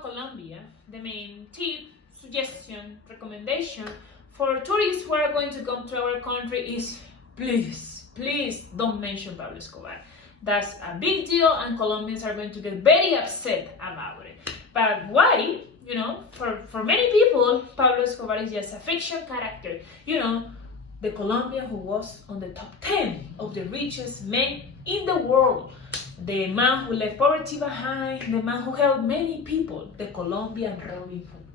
Colombia, the main tip, suggestion, recommendation for tourists who are going to come to our country is please don't mention Pablo Escobar. That's a big deal and Colombians are going to get very upset about it. But why? For many people, Pablo Escobar is just a fiction character. The Colombian who was on the top 10 of the richest men in the world. The man who left poverty behind, the man who helped many people, the Colombian Robin Hood.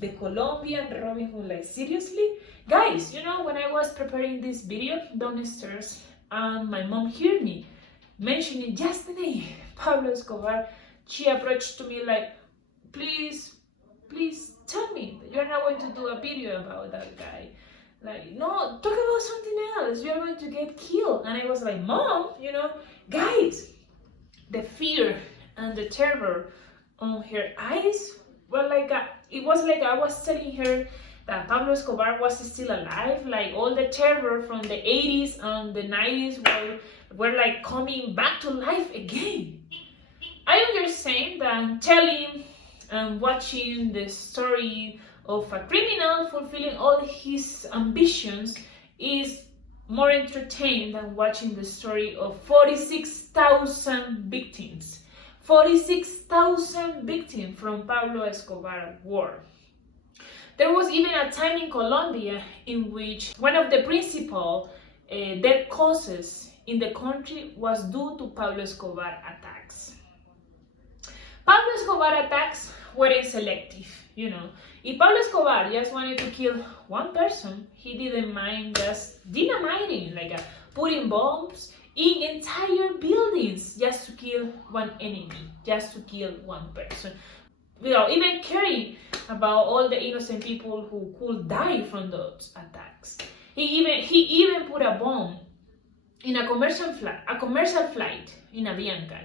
The Colombian Robin Hood, like seriously? Guys, when I was preparing this video downstairs and my mom heard me mentioning just the name, Pablo Escobar, she approached to me like, please tell me that you're not going to do a video about that guy. Like, no, talk about something else. You're going to get killed. And I was like, Mom, guys, the fear and the terror on her eyes were like, it was like I was telling her that Pablo Escobar was still alive. Like all the terror from the 80s and the 90s were like coming back to life again. I understand that telling and watching the story of a criminal fulfilling all his ambitions is more entertaining than watching the story of 46,000 victims. 46,000 victims from Pablo Escobar war. There was even a time in Colombia in which one of the principal death causes in the country was due to Pablo Escobar attacks. Pablo Escobar attacks weren't selective, If Pablo Escobar just wanted to kill one person, he didn't mind just dynamiting, putting bombs in entire buildings just to kill one enemy, just to kill one person, without even caring about all the innocent people who could die from those attacks. He even put a bomb in a commercial flight in Avianca,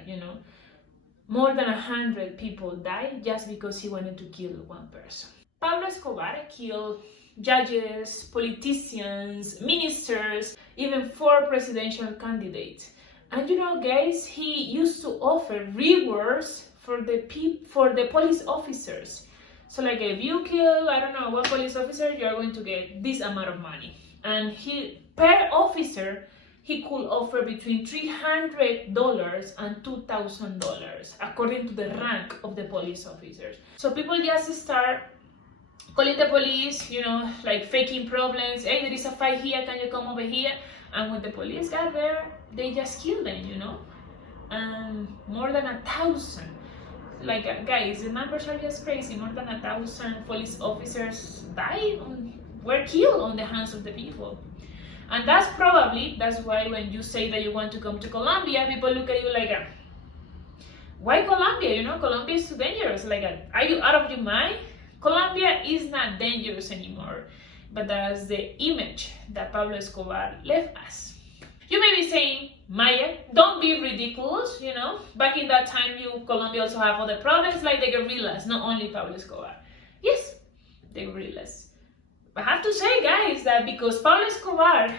More than 100 people died just because he wanted to kill one person. Pablo Escobar killed judges, politicians, ministers, even 4 presidential candidates. And guys, he used to offer rewards for the police officers. So if you kill, I don't know, one police officer, you're going to get this amount of money. And per officer, he could offer between $300 and $2,000 according to the rank of the police officers. So people just start calling the police, faking problems. Hey, there is a fight here, can you come over here? And when the police got there, they just killed them, And more than 1,000. Guys, the numbers are just crazy. More than 1,000 police officers were killed on the hands of the people. And that's why when you say that you want to come to Colombia, people look at you like, why Colombia? Colombia is too dangerous. Are you out of your mind? Colombia is not dangerous anymore. But that's the image that Pablo Escobar left us. You may be saying, Maya, don't be ridiculous, Back in that time, Colombia also have other problems like the guerrillas, not only Pablo Escobar. Yes, the guerrillas. I have to say, guys, that because Pablo Escobar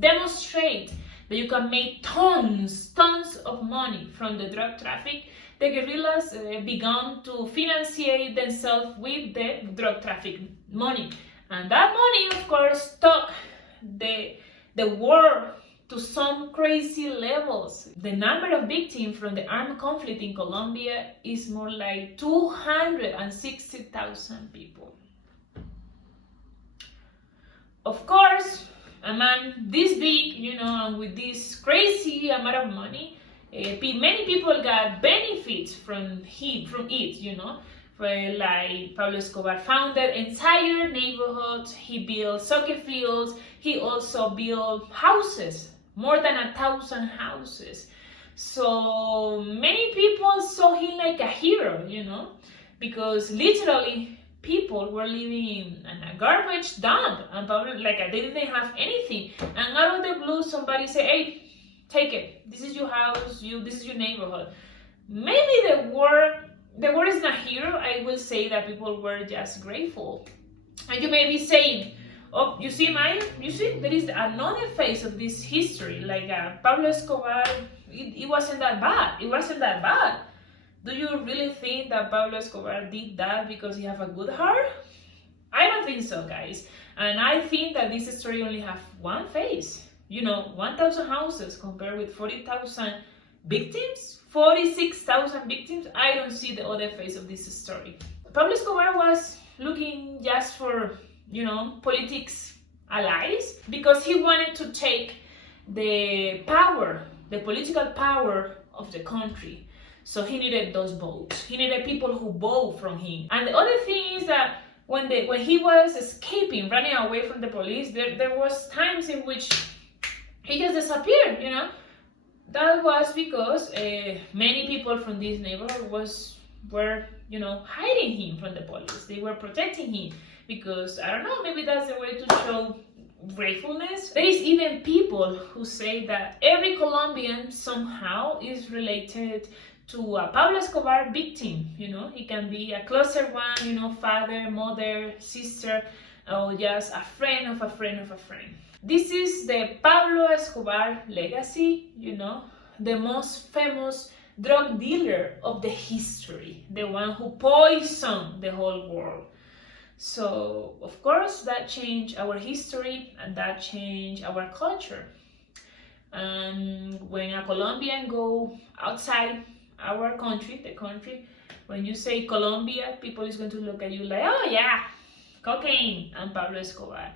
demonstrate that you can make tons of money from the drug traffic, the guerrillas began to financiate themselves with the drug traffic money. And that money, of course, took the war to some crazy levels. The number of victims from the armed conflict in Colombia is more like 260,000 people. Of course, a man this big, and with this crazy amount of money, many people got benefits from it, Like Pablo Escobar founded entire neighborhoods, he built soccer fields, he also built houses, more than 1,000 houses. So many people saw him like a hero, because literally people were living in a garbage dump and probably they didn't have anything. And out of the blue, somebody said, hey, take it. This is your house, this is your neighborhood. Maybe the word is not hero. I will say that people were just grateful. And you may be saying, oh, you see, Maya? You see, there is another phase of this history. Pablo Escobar, it wasn't that bad. It wasn't that bad. Do you really think that Pablo Escobar did that because he have a good heart? I don't think so, guys. And I think that this story only have one face. 1,000 houses compared with 40,000 victims, 46,000 victims. I don't see the other face of this story. Pablo Escobar was looking just for, politics allies, because he wanted to take the power, the political power of the country. So he needed those votes. He needed people who vote from him. And the other thing is that when he was escaping, running away from the police, there was times in which he just disappeared, That was because many people from this neighborhood were hiding him from the police. They were protecting him because, I don't know, maybe that's the way to show gratefulness. There is even people who say that every Colombian somehow is related to a Pablo Escobar victim. He can be a closer one, father, mother, sister, or just a friend of a friend of a friend. This is the Pablo Escobar legacy, the most famous drug dealer of the history, the one who poisoned the whole world. So, of course, that changed our history and that changed our culture. When a Colombian go outside our country, the country, when you say Colombia, people is going to look at you like, oh yeah, cocaine and Pablo Escobar.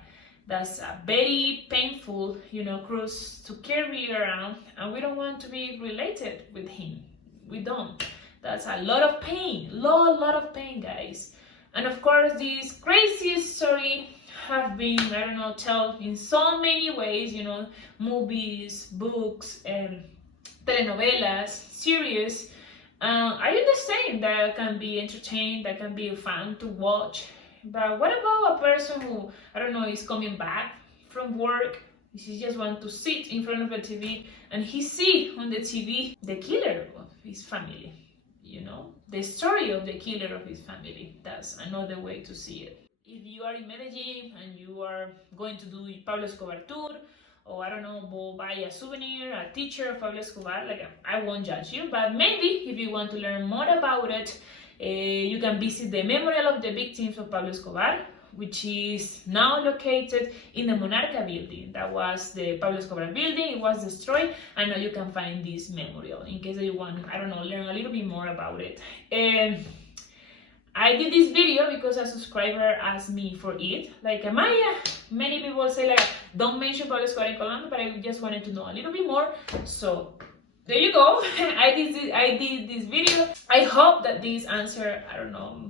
That's a very painful, cruise to carry around, and we don't want to be related with him. We don't. That's a lot of pain, lot of pain, guys. And of course, this crazy story have been, told in so many ways, movies, books, telenovelas, series. I understand that can be entertained, that can be fun to watch. But what about a person who, is coming back from work? He just wants to sit in front of a TV and he see on the TV the killer of his family, the story of the killer of his family. That's another way to see it. If you are in Medellin and you are going to do Pablo Escobar tour, or go buy a souvenir, a t-shirt of Pablo Escobar, I won't judge you, but maybe if you want to learn more about it, you can visit the Memorial of the Victims of Pablo Escobar, which is now located in the Monarca building. That was the Pablo Escobar building. It was destroyed, and now you can find this memorial in case you want, learn a little bit more about it. I did this video because a subscriber asked me for it. Maya, many people say don't mention Pablo Escobar in Colombia, but I just wanted to know a little bit more. So there you go. I did this video. I hope that this answer,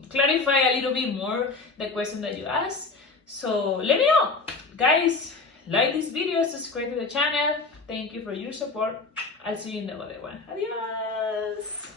clarify a little bit more the question that you asked. So let me know. Guys, like this video, subscribe to the channel. Thank you for your support. I'll see you in the other one. Adios.